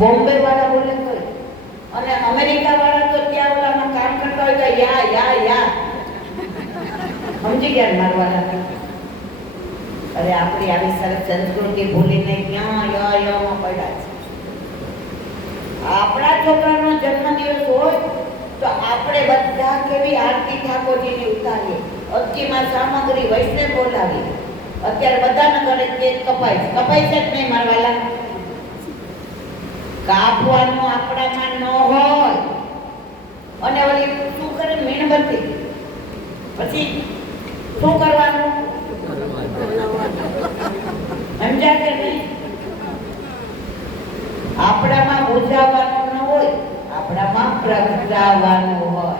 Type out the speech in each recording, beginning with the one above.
બોમ્બે વાળા બોલે તો, અને અમેરિકા વાળા તો ત્યાં ઓલામાં કામ કરતા હોય તો યા યા યા સમજી ગયા મારવાના. અરે આપણી આવી સરસ સંસ્કૃતિ ભૂલીને ક્યાં યા યામાં પડ્યા છે. આપણા છોકરાનો જન્મદિવસ હોય તો આપણે બધા કેવી આરતી ઠાકોરજીની ઉતારીએ, અક્કીમાં સામગ્રી વૈષ્ણવ બોલાવી. અત્યારે બધાના ઘરે કેક કપાય છે જ નહીં મારવાલા. કાપવાનું આપણામાં ન હોય. અને ઓલી શું કરે મીણબત્તી, પછી શું કરવાનું સમજા કે નહીં? આપણામાં બુઝાવવાનું ન હોય, આપણામાં પ્રગટાવવાનું હોય.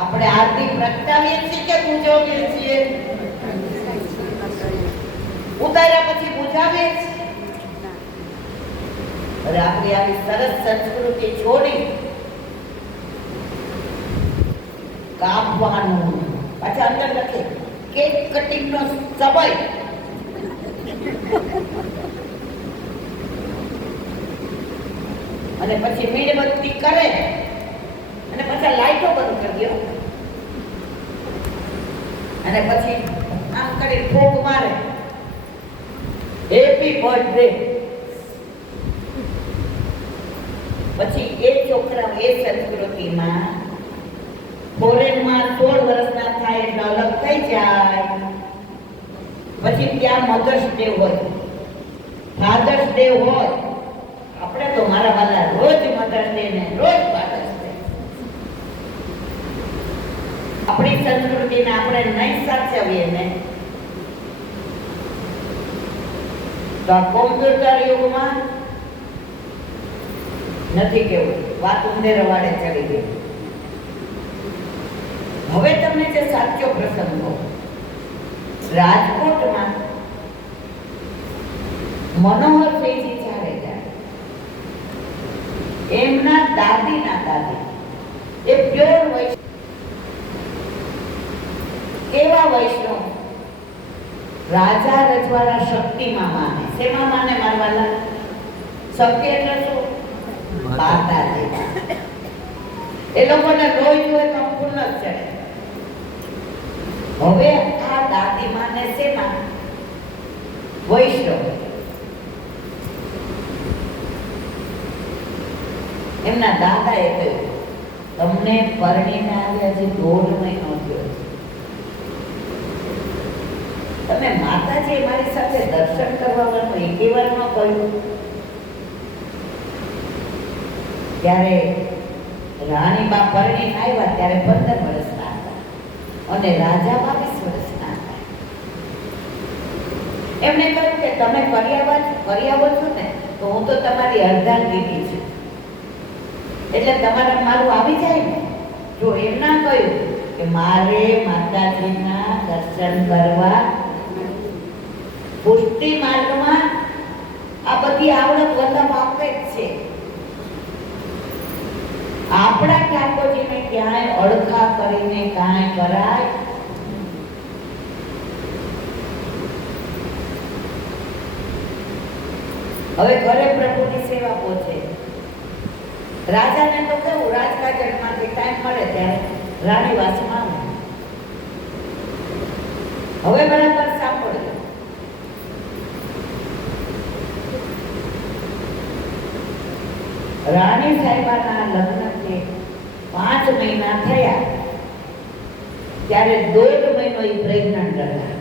આપણે આરતી પ્રગટાવીએ છીએ કે બુઝાવીએ છીએ? ઉતાર્યા પછી બુઝાવીએ છીએ. અરે આપણી આવી સરસ સંસ્કૃતિ છોડી કાપવાનું. પાછા અંદર લખે કેક કટિંગ નો સમય. અને પછી મીણબત્તી કરે અને પછી લાઈટો બંધ કરી દો અને પછી આમ કરી ફોક મારે હેપી બર્થડે. પછી એ છોકરા એ સંસ્કૃતિમાં ફોરેનમાં 16 વર્ષના થાય એટલે અલગ થઈ જાય. પછી ત્યાં મધર્સ ડે હોય, ફાધર્સ ડે હોય. આપણે તો મારા વાલા રોજ મધર્સ ડે ને રોજ ફાધર્સ ડે. આપણી સંસ્કૃતિને આપણે નહીં સાચવીએ ને તો આ કોમ્પ્યુટર યુગમાં નથી કેવું, વાત ઉંદેર વાળે ચડી ગઈ. હવે તમને જે સાચો પ્રસંગ કહું, રાજકોટમાં મનોહરસિંહજી જાડેજા એમના દાદીના દાદી એ પ્યોર વૈષ્ણવ. કેવા વૈષ્ણવ? રાજા રજવાડા શક્તિમાં માને. શેમાં માને મારવાલા? શક્તિ એટલે શું? માતાજી. એ લોકોને રોજ હોય તો પૂર્ણ જ ચડે. હવે આ દાદી માને શેમાં? વૈષ્ણવ. એમના દાદાએ કહ્યું તમને પરણીને આવ્યા હજી 1.5 મહિનો થયો, તમે માતાજી મારી સાથે દર્શન કરવાનું એક વાર ન કહ્યું? ત્યારે રાણીબા પરણીને આવ્યા ત્યારે 15 વર્ષના હતા અને રાજા 22 વર્ષના હતા. એમને કહ્યું કે તમે કર્યાવો છો ને તો હું તો તમારી અર્ધાંગીની છું, એટલે તમારે મારું આવી જાય ને. જો એમ ના કહ્યું કે મારે માતાજીના દર્શન કરવા, પુષ્ટિ માર્ગમાં આ બધી આવડત વલ્લભ આપે જ છે. આપણા ઠાકોરજીને ક્યાંય અડખા કરીને કાંઈ કરાય. હવે ઘરે પ્રભુની સેવા પહોંચે. રાજાને તો કેવું, રાજકાજમાંથી ટાઈમ મળે ત્યારે રાણીવાસમાં આવે. હવે બરાબર સાંભળજો. રાણી સાહેબાના લગ્નથી 5 મહિના થયા ત્યારે 1.5 મહિનો એ પ્રેગ્નન્ટ હતા.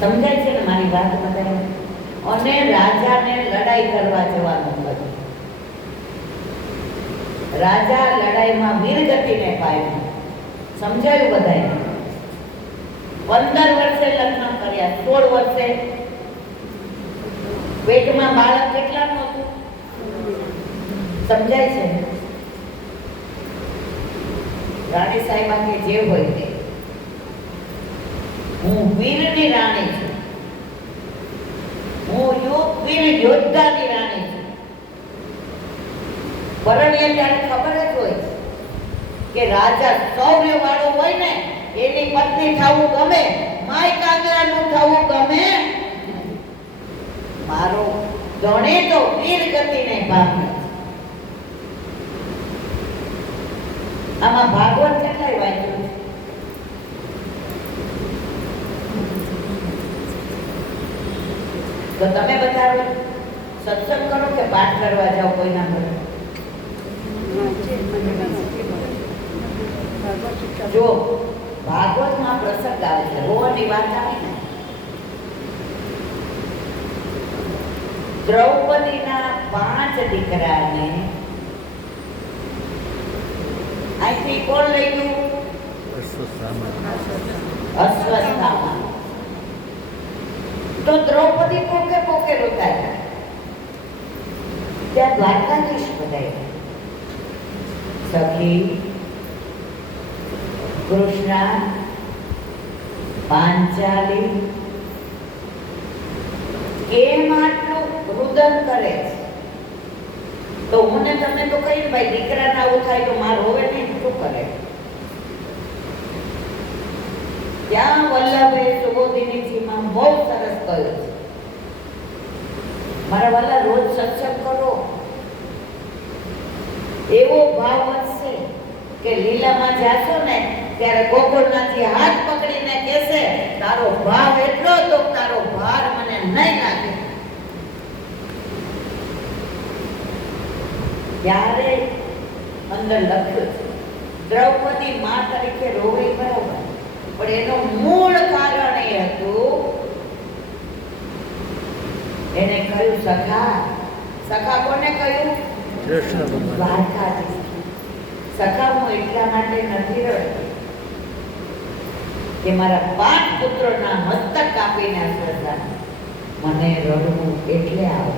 સમજાય છે ને મારી વાત બધાને? અને રાજાને લડાઈ કરવા જવાનું હતું. રાજા લડાઈમાં વીરગતિને પામ્યો. સમજાયું બધાને? 15 વર્ષે લગ્ન કર્યા, 16 વર્ષે પેટમાં બાળક કેટલાનું હતું? સમજાય છે? રાણી સાહેબા કે જે હોય તે, હું વીરની રાણી છું, હું વીર યોદ્ધાની રાણી છું. પરણીએ ત્યારે ખબર જ હોય કે રાજા શૌર્ય વાળો હોય ને એની પત્ની થવું ગમે, માય કાંગરાનું થવું ગમે. મારો ધણી તો વીર ગતિને પામ્યો. આમાં ભાગવત કેટલાય વાંચ્યું છે? તો તમે બતાવો, સત્સંગ કરો કે પાઠ કરવા જાઓ કોઈના ઘરે? જો ભાગવતમાં પ્રસંગ આવે છે, રોવાની વાત આવે ને, દ્રૌપદીના 5 દીકરાને અહીંથી કોણ લઈ ગયું? અશ્વત્થામા. તો દ્રૌપદી પોકે પોકે રોતા હતા. ત્યાં દ્વારકાધીશ બધાય સખી, કૃષ્ણ, પાંચાલી કેમ આટલું રુદન કરે છે? તો હું ને તમે તો કહ્યું ભાઈ દીકરા ના આવું થાય તો માર હોવે નહીં, શું કરે? ત્યાં વલ્લભે સુબોધિનીજીમાં બહુ સરસ કહ્યું છે, મારા વાલા રોજ સત્સંગ કરો, એવો ભાવ વધશે કે લીલામાં જાશો ને ત્યારે ગોકુળનાથજી હાથ પકડીને કહેશે, તારો ભાવ એટલો તો તારો ભાર મને નહીં લાગે. ત્યારે અંદર લખ્યું છે દ્રૌપદી મા તરીકે રોવે બરાબર, પણ એનું મૂળ કારણ એ હતું, એને કહ્યું સખા. સખા કોને કહ્યું? કૃષ્ણ ભગવાન. દ્વારકાધીશ. સખા હું એટલા માટે નથી રડતી કે મારા 5 પુત્રોના મસ્તક કાપીને અશ્વત્થામા, મને રડવું એટલે આવે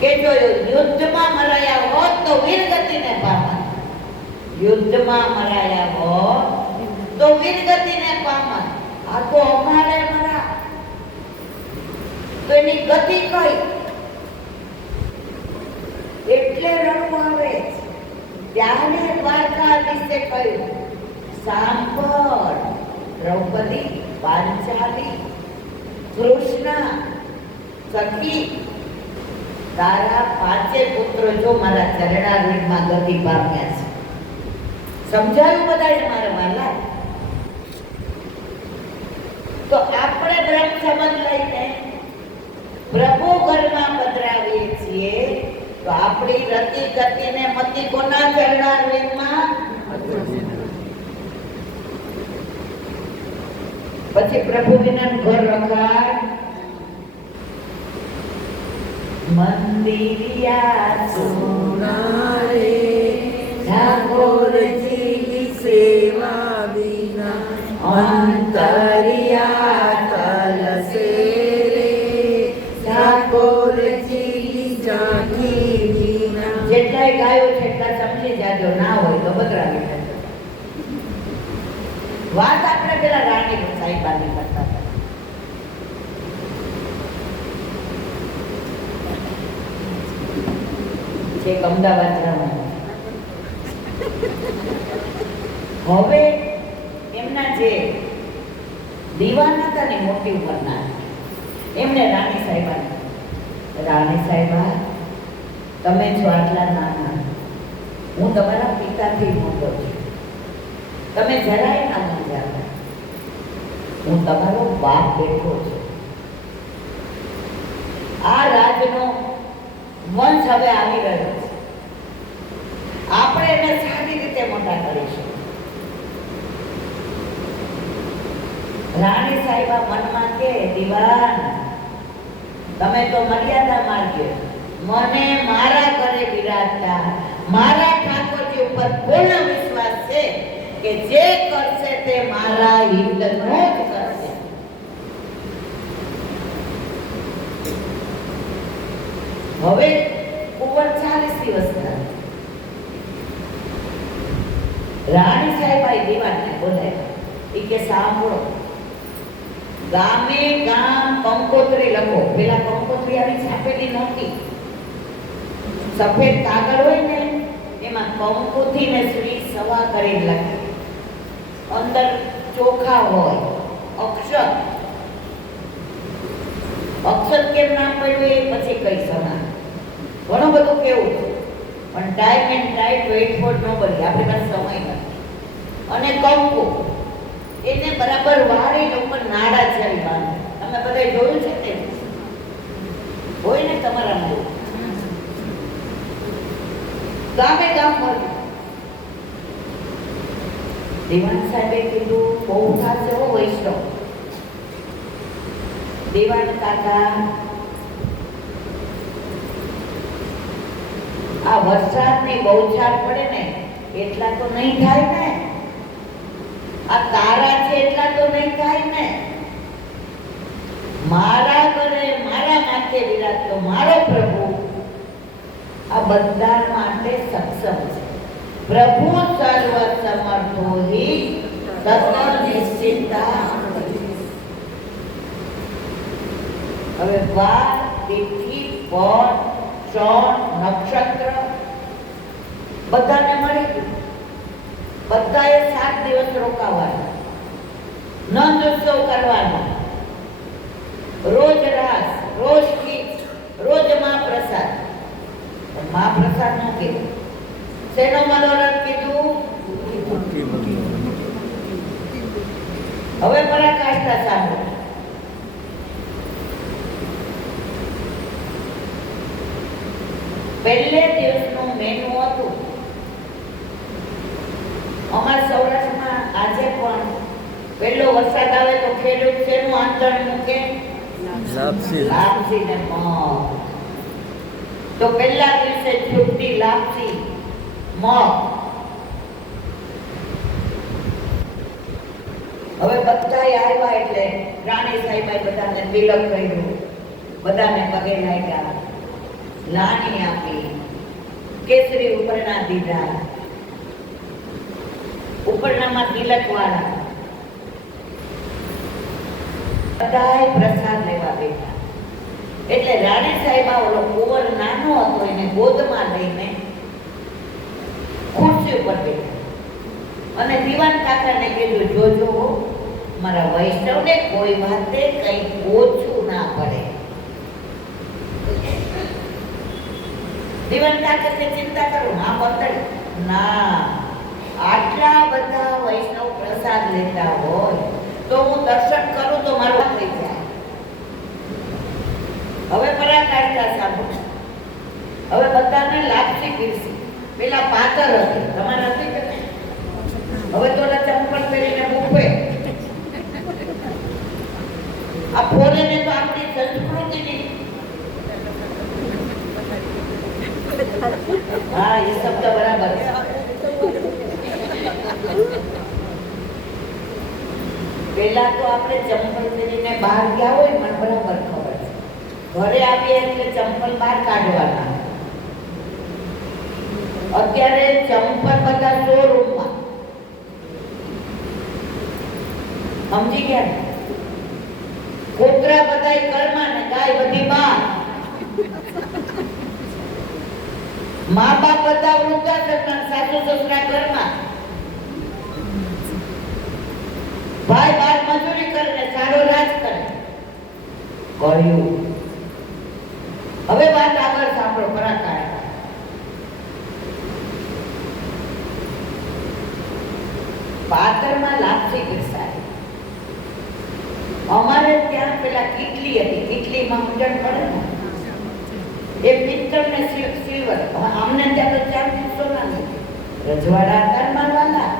છે કે જો યુદ્ધમાં મરાયા હોત તો વીરગતિને પામત, યુદ્ધમાં મરાયા હોત તો વીરગતિને પામત. આ તો અમારે મરા તો એની ગતિ કઈ? એટલે રડવું આવે. ત્યારે દ્વારકાધીશે કહ્યું, સાંભળ દ્રૌપદી, પાંચાલી, કૃષ્ણ, સખી, તારા 5 પુત્રો જો મારા ચરણારવિંદમાં ગતિ પામ્યા છે. સમજાયું બધાને મારા વાલા? તો આપણે બ્રહ્મ સંબંધ લઈને પ્રભુ ઘરમાં પધરાવીએ છીએ, તો આપણી રતિ ગતિને મતિ કોના ચરણારવિંદમાં? પછી પ્રભુ વિના ઘર રખાય? મંદિરિયા સોના રે ઠાકોરજી સેવા વિના અંતરિયા તલસે રે ઠાકોરજી જાગી વિના. જેટલાય ગાયો છે એટલા સમજી જાજો, ના હોય તો બદરાવી જજો. વાત આપણે પેલા રાણી સાહેબાની કરતા હતા. છેક અમદાવાદ જવાનું. હવે એમના જે દીવાન હતા ને મોટી ઉંમરના, એમને રાણી સાહેબાને, રાણી સાહેબા તમે છો આટલા નાના, હું તમારા પિતાથી મોટો છું, તમે જરાય ના મૂંઝાતા, હું તમારો બાપ બેઠો છું. આ રાજનો વંશ હવે આવી રહ્યો છે, આપણે એને સારી રીતે મોટા કરીશું. રાણી સાહેબા મનમાં કે દીવાન તમે તો મર્યાદા માર્ગ્યો, મને મારા ઘરે બિરાજતા મારા ઠાકોરજી ઉપર પૂર્ણ વિશ્વાસ છે કે જે કરશે તે મારા હિતનો જ કરશે. હવે કુંવર 40 દિવસના. રાણી સાહેબાઈ દીવાનને બોલાવ્યા. એ કે સાંભળો, ગામે ગામ કંકોત્રી લખો. પેલા કંકોત્રી આવી છાપેલી નહોતી, સફેદ કાગળ હોય ને એમાં કંકુથી ને શ્રી સવા કરીને લખે, અંદર ચોખા હોય, અક્ષર. અક્ષર કેમ નામ પડ્યું એ પછી કહીશ. કેવું છે, પણ time and right weight four nobody, આપણી પાસે સમય નથી. અને કંકુ એને બરાબર વાળી ઉપર નાડા ચાલી બાંધે. તમે બધા જોયું છે ને? હોય ને તમારા ગામે ગામ મળ્યું. દીવાન સાહેબે કીધું બહુ થશે હો વૈષ્ણવ. દીવાન કાકા આ વરસાદની બહુચાર પડે ને એટલા તો નહીં થાય ને, આ તારા છે એટલા તો નહીં થાય ને. મારા ઘરે મારા માથે વિરાજતો મારો પ્રભુ આ બધા માટે સક્ષમ છે. પ્રભુ સર્વ સમર્થો હિ તત્વ નિશ્ચિતા. હવે વાર તિથિ પદ ક્ષણ નક્ષત્ર બધાને મળી ગયું. બધાએ 7 દિવસ રોકાવાના, નંદ ઉત્સવ કરવાનો, રોજ રાસ, રોજ ગીત, રોજ મહાપ્રસાદ. મહાપ્રસાદ નું કીધું, શેનો મનોરથ કીધું? હવે પરાકાષ્ઠા સાંભળો. પહેલે દિવસનું મેનુ હતું. અમારા સૌરાષ્ટ્રમાં આજે પણ પહેલો વરસાદ આવે તો ખેડૂત શેનું આંતણ મૂકે? લાપસી ને મગ. તો પહેલા દિવસે છૂટી લાપસી મગ. હવે બધા આવ્યા એટલે રાણી સાહેબે બધાને તિલક કર્યું, બધાને પગે લાગ્યા, લાણી આપી, કેસરી ઉપરના દીધા, ઉપરનામાં તિલક વાળા બધાએ પ્રસાદ લેવા બેઠા. એટલે રાણી સાહેબા ઓલો કુંવર નાનો હતો એને ગોદમાં લઈને ખુરશી ઉપર બેઠા અને દીવાન કાકાને કીધું, જોજો મારા વૈષ્ણવને કોઈ વાતે કઈ ઓછું ના પડે. દીવાન કાકા કે ચિંતા કરું ના પતળ ના, આટલા બધા વૈષ્ણવ પ્રસાદ લેતા હોય તો હું દર્શન કરું તો મારું થઈ જાય. હવે પરાકાષ્ઠા સાંભળો. હવે બધાને લાપસી પીરસી. પેલા પાતર હતી, તમારે નથી કે નહીં? હવે તો ચંપલ પહેરીને મૂકવે. આ ફોરેને તો આપણી સંસ્કૃતિની, હા એ શબ્દ બરાબર છે. પેલા તો આપણે ચંપલ પહેરીને બહાર ગયા હોય મને બરાબર ખબર છે. ઘરે આવીએ એટલે ચંપલ બહાર કાઢવાના. અત્યારે ચંપલ બધા શોરૂમમાં. સમજી ગયા ને? કૂતરા બધાય ઘરમાં ને ગાય બધી બહાર. મા બાપ બધા વૃદ્ધાશ્રમમાં, સાસુ સસરા ઘરમાં, ભાઈ બાર મજૂરી કરે ને સારો રાજ કરે. કર્યું. હવે વાત આગળ સાંભળો. પરાકાષ્ઠા. પાતરમાં લાપસી પીરસાય. અમારે ત્યાં પેલા કીટલી હતી, કીટલીમાં મુંજણ પડે ને એ પિત્તળ ને સિલ્વર. અમને ત્યાં તો 4 સોના નથી, રજવાડા હતા મારવાના.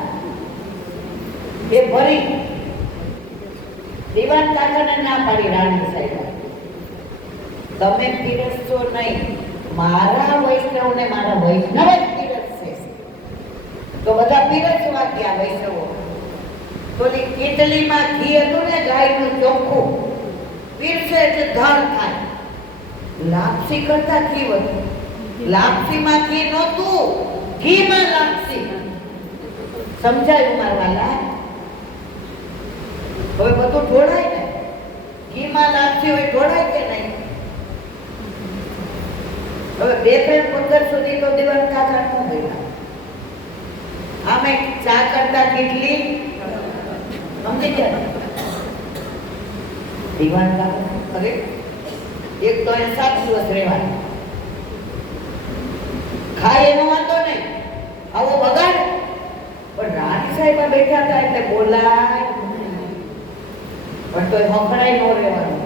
એ ભરી દીવાન કાકાને ના પાડી રાણી સાહેબ, તમે પીરસશો નહીં, મારા વૈષ્ણવને મારા વૈષ્ણવ જ પીરસશે. તો બધા પીરસવા ગયા વૈષ્ણવો. તો કેટલીમાં ઘી હતું ને ગાયનું ચોખ્ખું, પીરસે એટલે ધણ થાય. લાપસી કરતા ઘી હતું. લાપસીમાં ઘી નહોતું, ઘીમાં લાપસી. સમજાયું મારા વાલા? હવે બધું ઢોળાય ને, ઘીમાં લાપસી હોય ઢોળાય કે નહીં? હવે 2-3-15 સુધી તો દીવાન કાકા ન હોય. આમે ચા કરતા કેટલી સમજી ગયા? દીવાન કાકા અરે એક તો 7 દિવસ રહેવાનું. ખાય એનો વાંધો નહીં, આવો બગાડ. પણ રાણી સાહેબ બેઠા હતા એટલે બોલાય પણ તોય હખણાય ન રહેવાનું.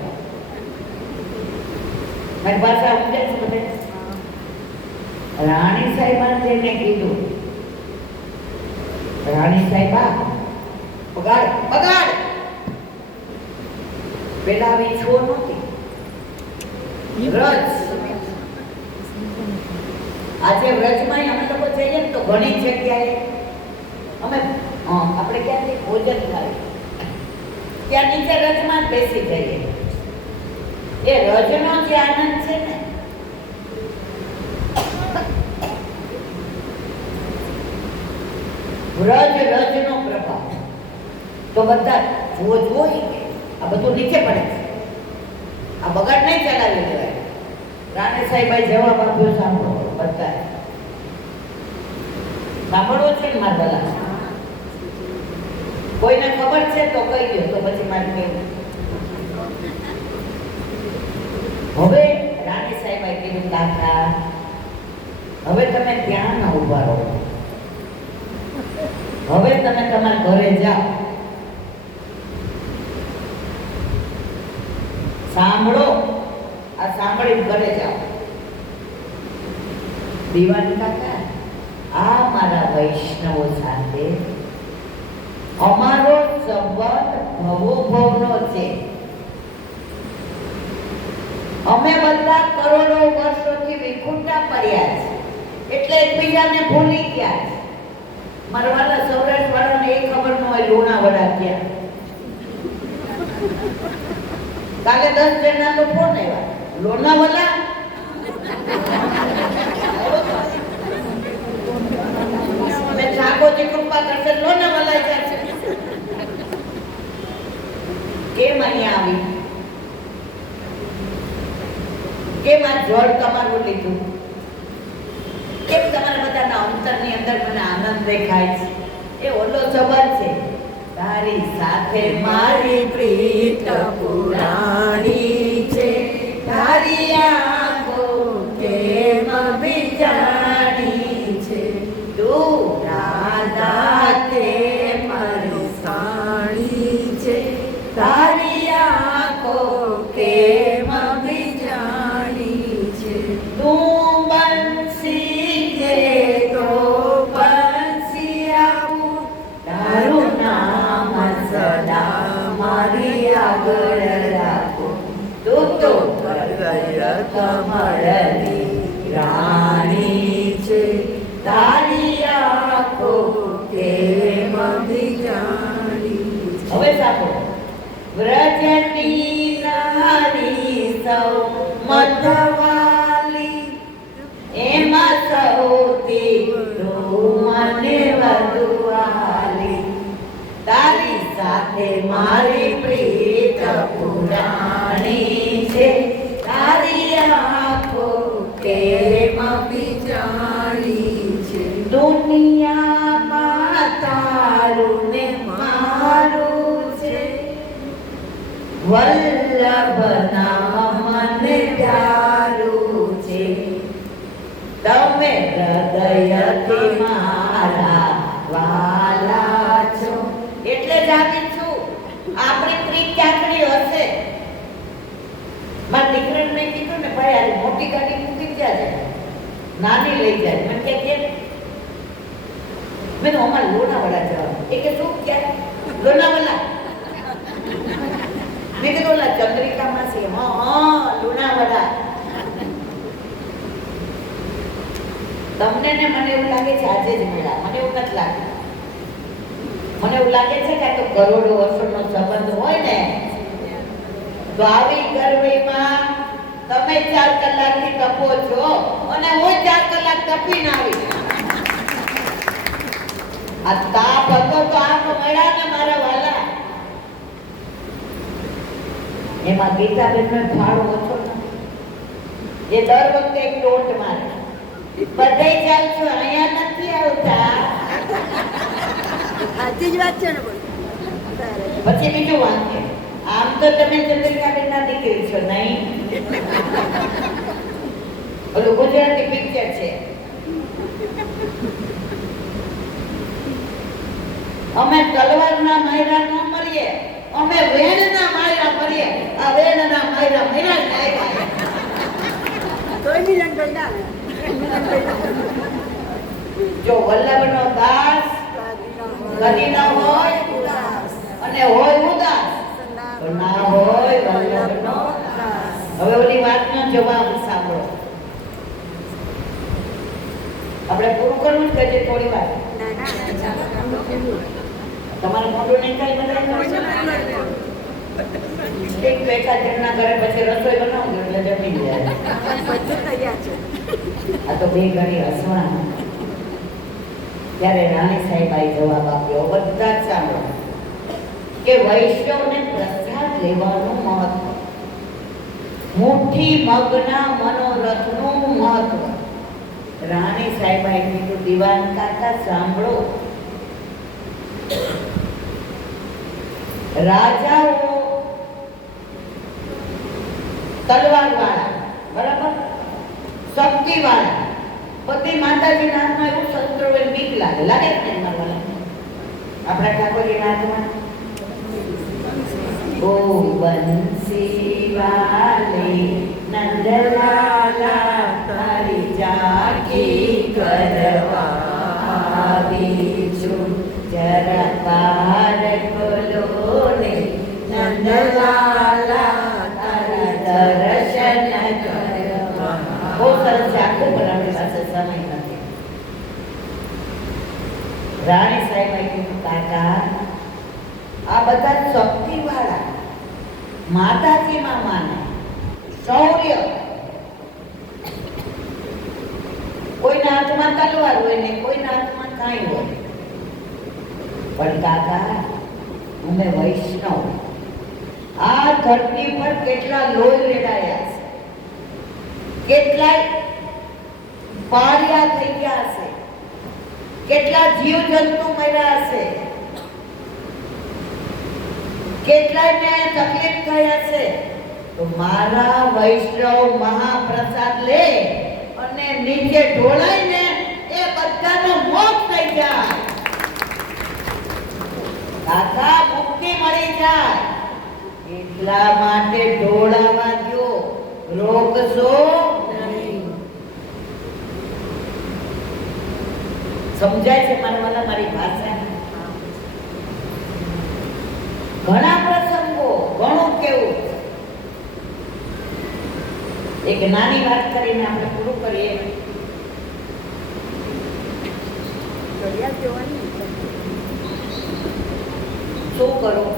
મારી પાસે સમજે છે બધે. રાણી સાહેબ જેને કીધું, રાણી સાહેબ બગાડ બગાડ. પેલા આવી છો નહોતી વ્રજ. આજે વ્રજમાં અમે લોકો જઈએ ને તો ઘણી જગ્યાએ અમે આપણે ક્યાંથી ભોજન થાય ત્યાં નીચે રજમાં જ બેસી જઈએ. એ રજનો જે આનંદ છે ને, રજનો પ્રભાવ તો બધા જોઈ કે આ બધું નીચે પડે છે, આ બગાડ નહીં ચલાવી દેવાય. રાણી સાહેબે જવાબ આપ્યો, સાંભળો બધા સાંભળવો છે ને મારા ભલા. કોઈને ખબર છે તો કહી દો, તો પછી મારે કેવું. હવે રાણી સાહેબે કીધું, કાકા હવે તમે ત્યાં ના ઉભા રહો, હવે તમે તમારા ઘરે જાઓ. સાંભળો, આ સાંભળી ઘરે જાઓ. દીવાન કાકા, આ મારા વૈષ્ણવો સાથે અમારો સંબંધ ભવોભવનો છે. અમે બધા કરોડો વર્ષોથી વિખૂટા પડ્યા છે, એટલે એકબીજાને ભૂલી ગયા છે. મારા વાલા સૌરાષ્ટ્ર વાળાને એ ખબર ન હોય લુણાવાડા ક્યાં. કાલે 10 જણા તો ફોન આવ્યા, લોનાવાલા મેં ઠાકોરજી કૃપા કરશે લોનાવાલા જશે. કેમ અહીંયા આવી? કેમ આ જળ તમારું લીધું? કેમ તમારા બધાના અંતરની અંદર મને આનંદ દેખાય છે? એ ઓલો સંબંધ છે, તારી સાથે મારી પ્રીત પુરાણી છે, તારી આંખો કેમ બિજાણી છે, તું રાધા તે મારી સાણી છે, તારી આંખો કેમ બિજાણી છે, તું બંસી છે તો બંસી આપું, તારું નામ સદા મારી આગળ રાખો, તું તો કમળની રાણી છે, તારી આંખો કેમ બિજાણી છે. હવે સાંભળો. વ્રજની નારી સૌ મધવાલી, એમાં સૌથી તું મને વધુ વાલી, તારી સાથે મારી પ્રીત પુરાણી છે, તારી આંખો કેમ બિજાણી છે, દુનિયામાં તારું ને મારું છે, વલ્લભના મને પ્યારું છે, તમે હૃદયથી મારા વાલા છો. એટલે જ આવી છું. આપણી પ્રીત ક્યાંકડી હશે. મારા દીકરાને મેં કીધું ને, ભાઈ આ મોટી ગાડી મૂકી જાય, નાની લઈ જાય. મને કે કેમ? મેં અમારે લોનાવાડા જવાનું. એ કે શું ક્યાં? લોનાવાલા. મેં કીધું ઓલા ચંદ્રિકામાં છે. હા લોનાવાડા. તમને ને મને એવું લાગે છે આજે જ મળ્યા. મને એવું નથી લાગતું. મને એવું લાગે છે કે આ તો કરોડો વર્ષોનો સંબંધ હોય ને, તો આવી ગરમીમાં તમે 4 કલાકથી તપો છો અને હું 4 કલાક તપીને આવી. આ તાપ હતો તો આપ મળ્યા ને મારા વાલા. એમાં ગીતાબેનનો ફાળો ઓછો નથી. એ દર વખતે એક ટોટ મારે, બધે જાવ છો, અહીંયા નથી આવતા. સાચી જ વાત છે ને. પછી બીજું વાંકે, આમ તો તમે ચંદ્રિકાબેનના દીકરી છો નહીં? ઓલું ગુજરાતી પિક્ચર છે, અમે તલવારના માયરા ન મરીએ, અમે વેણના માયરા મરીએ. આ વેણના માયરા મર્યા જ આવ્યા. તોય મિલનભાઈ ના જો વલ્લભનો દાસ કદી ન હોય અને હોય ઉદાસ, તો ના હોય વલ્લભનો દાસ. હવે ઓલી વાતનો જવાબ સાંભળો. આપણે પૂરું કરવું જ છે થોડી વાર. તમારે મોઢું નહીં થાય બધા એક બેઠા જણના ઘરે પછી રસોઈ બનાવું એટલે જમી જાય. આ તો બે ઘડી હસવાના. ત્યારે રાણી સાહેબાએ જવાબ આપ્યો, બધા જ સાંભળો, કે વૈષ્ણવને પ્રસાદ લેવાનું મહત્વ, મુઠ્ઠી મગના મનોરથનું મહત્વ. રાણી સાહેબાએ કીધું, દિવાન કાકા સાંભળો, રાજાઓ તલવાર વાળા, બરાબર, શક્તિ વાળા, બધી માતાજીના હાથમાં એવું શસ્ત્ર હોય, બીક લાગે, લાગે જ નહીં મારવા. આપણા ઠાકોરજીના હાથમાં ઓ બંસી વાલી નંદલાલા તારી જાકી કરવા આવી છું, જરા પાર ખોલો ને નંદલાલા તારા દર્શન કરવા. બહુ સરસ છે, આખું બનાવવાની પાસે સમય નથી. રાણી સાહેબ કીધું, કાકા આ બધા શક્તિ વાળા માતાજીમાં માને, શૌર્ય, કોઈના હાથમાં તલવાર હોય ને કોઈના હાથમાં કાંઈ હોય, પણ કાકા અમે વૈષ્ણવ આ ધરતી પર કેટલા લોહી રેડાયા છે, કેટલાય પાળિયા થઈ ગયા છે, કેટલા જીવજંતુ મર્યા છે, કેટલાયને તકલીફ થયા છે, તો મારા વૈષ્ણવ મહાપ્રસાદ લે અને નીચે ઢોળાઈને એ બધાનો મોક્ષ થઈ જાય. કાકા મુક્તિ મળી જાય એટલા માટે ઢોળાવા દો, રોકશો નહીં. સમજાય છે મારા મારી ભાષા? ઘણા પ્રસંગો, ઘણું કેવું. એક નાની વાત કરીને આપણે પૂરું કરીએ. શું કરું?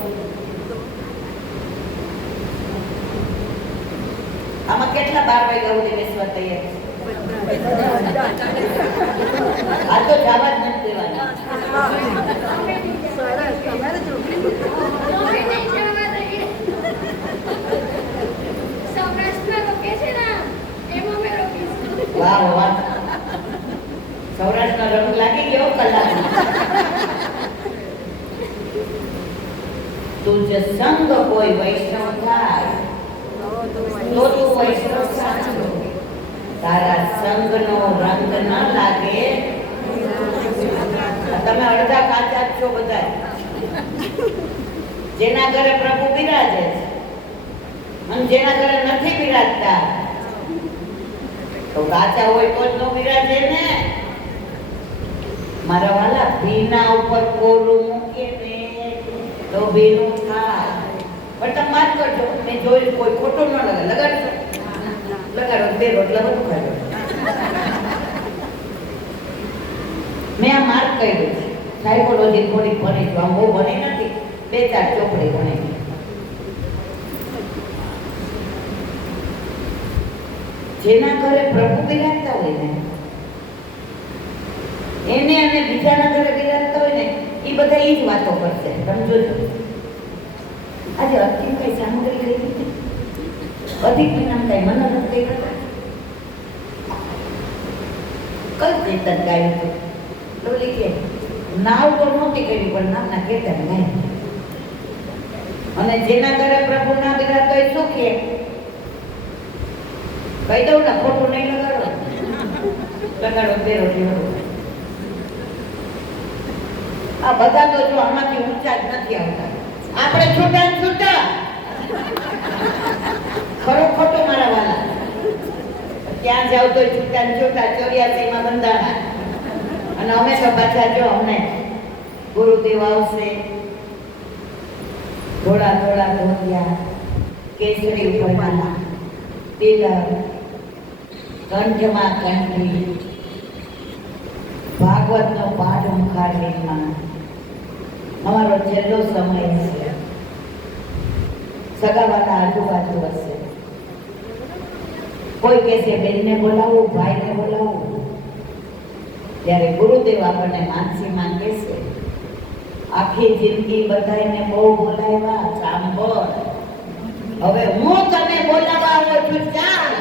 આમાં કેટલા 12 વાગ્યા સુધી બેસવા તૈયાર છે? આ તો જવા જ નથી દેવાના. વાહ વાહ, સૌરાષ્ટ્રનો રંગ લાગી ગયો કલાક. તુજ સંગ કોઈ વૈષ્ણવ થાય તો તું વૈષ્ણવ સાચો, તારા સંગનો રંગ ન લાગે. તમે અડધા કાચા જ છો બધા. જેના ઘરે પ્રભુ બિરાજે છે અને જેના ઘરે નથી બિરાજતા, તો કાચા હોય તો જ ન બિરાજે ને. મારા વાલા, ભીના ઉપર કોરું મૂકીએ ને તો ભીનું થાય. પણ તમે વાત કરજો, મેં જોયું કોઈ ખોટું ન લાગે. લગાડજો, લગાડો, 2 રોટલા બધું ખાજો. મેં આ માર્ક કર્યું છે, સાયકોલોજી થોડી ભણી છું. આમ બહુ ભણી નથી, 2-4 ચોપડી ભણી. જેના ઘરે પ્રભુ બિરાજતા હોય ને એને અને બીજાના ઘરે બિરાજતા હોય ને એ બધા એ જ વાતો કરશે. સમજો છો? આજે અંતિમ કઈ સામગ્રી કરી હતી, અધિક નામ કઈ મનોરથ કઈ હતા, કઈ કીર્તન ગાયું હતું? બોલી કે નાવ તો નહોતી કરી પણ નામના કીર્તન ગાય. અને જેના ઘરે પ્રભુ ના બિરાજતો હોય શું કહે? કહી દઉં ને, ખોટું નહીં લગાડો. લગાડો તેરો કેવો. આ બધા તો જો આમાંથી ઊંચા જ નથી આવતા. આપણે છૂટા ને છૂટા. ખરો ખોટો મારા વાલા. ત્યાં જાવ તો છૂટા ને છૂટા 84 માં બંધાણા. અને અમે તો પાછા જો અમને ગુરુદેવ આવશે, થોડા થોડા ધોતિયા, કેસરી ઉપરના તિલક, કંઠમાં કંઠી, ભાગવતનો પાઠ મુખારવિંદમાં. અમારો છેલ્લો સમય હશે. સગાવાલા આજુબાજુ હશે. કોઈ કહેશે બેનને બોલાવું, ભાઈને બોલાવું. ત્યારે ગુરુદેવ આપણને માનસીમાં કહેશે, આખી જિંદગી બધાને બહુ બોલાવ્યા, સાંભળ હવે હું તને બોલાવવા આવું છું, ચાલ.